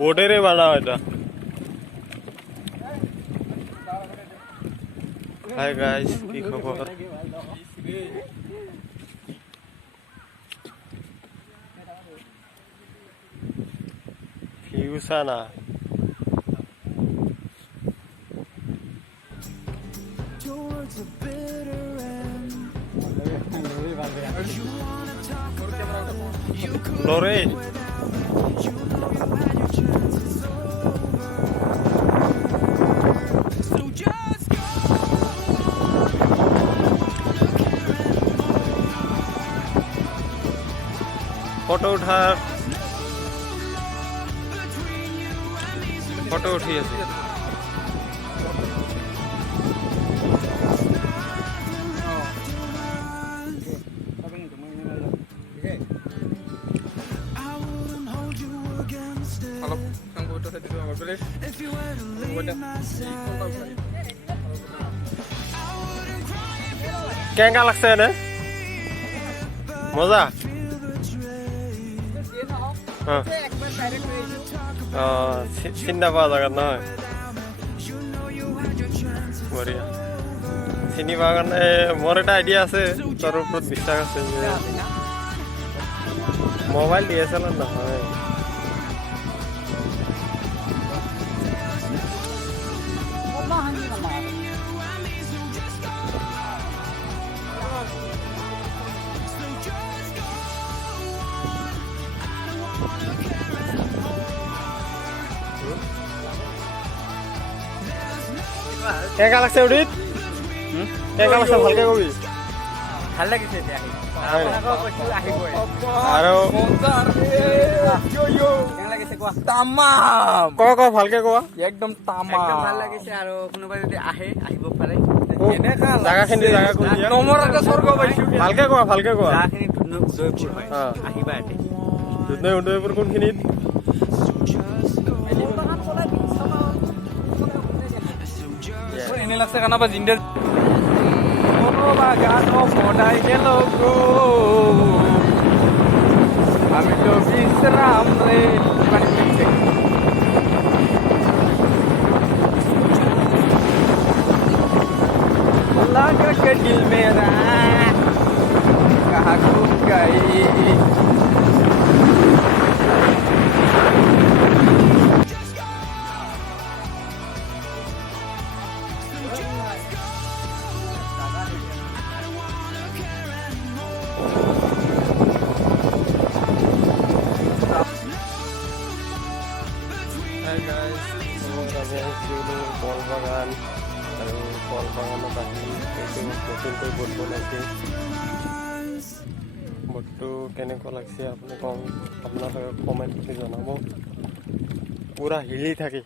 बोटेरे बना এটা hi guys কি খবর ভিউসানা Lore फोटो उठी আছে কেঙ্গা লাগছে না মজা চিন্তা পাওয়া জায়গা নয় বঢ়িয়া চিনি পাওয়ার কাৰণে মোৰ এটা আইডিয়া আছে তোর ওপৰত বিশ্বাস আছে যে মোবাইল DSLR নহয় কেঙ্গা লাগছে উদিত কেঙ্গা লাগছে ভালকে কবি ভাল লাগিছে আৰু তামাম ক ভালকে কোৱা একদম তামাম ভাল লাগিছে আৰু কোনোবা যদি আহে আহিব পাৰে জাগাখিনি জাগা কৈ দিয়া নমৰতে স্বৰ্গ পাইছো ভালকে কোৱা জাগাখিনি উদয়পুৰ হয় আহিবা এতে উদয়পুৰ কোনখিনিত এনে লাগছে কানাবা জিন্দে বাগান পড়াই গেল গো আমি তো বিশ্রাম রে लगा के दिल मेरा कहाँ घूम गई ফল বাগান আৰু ফল বাগানত আহি নতুনকৈ বোট বনাইছে বোটটো কেনেকুৱা লাগছে আপুনি আপোনালোকে কমেণ্ট কৰি জনাব পুৰা হিলি থাকে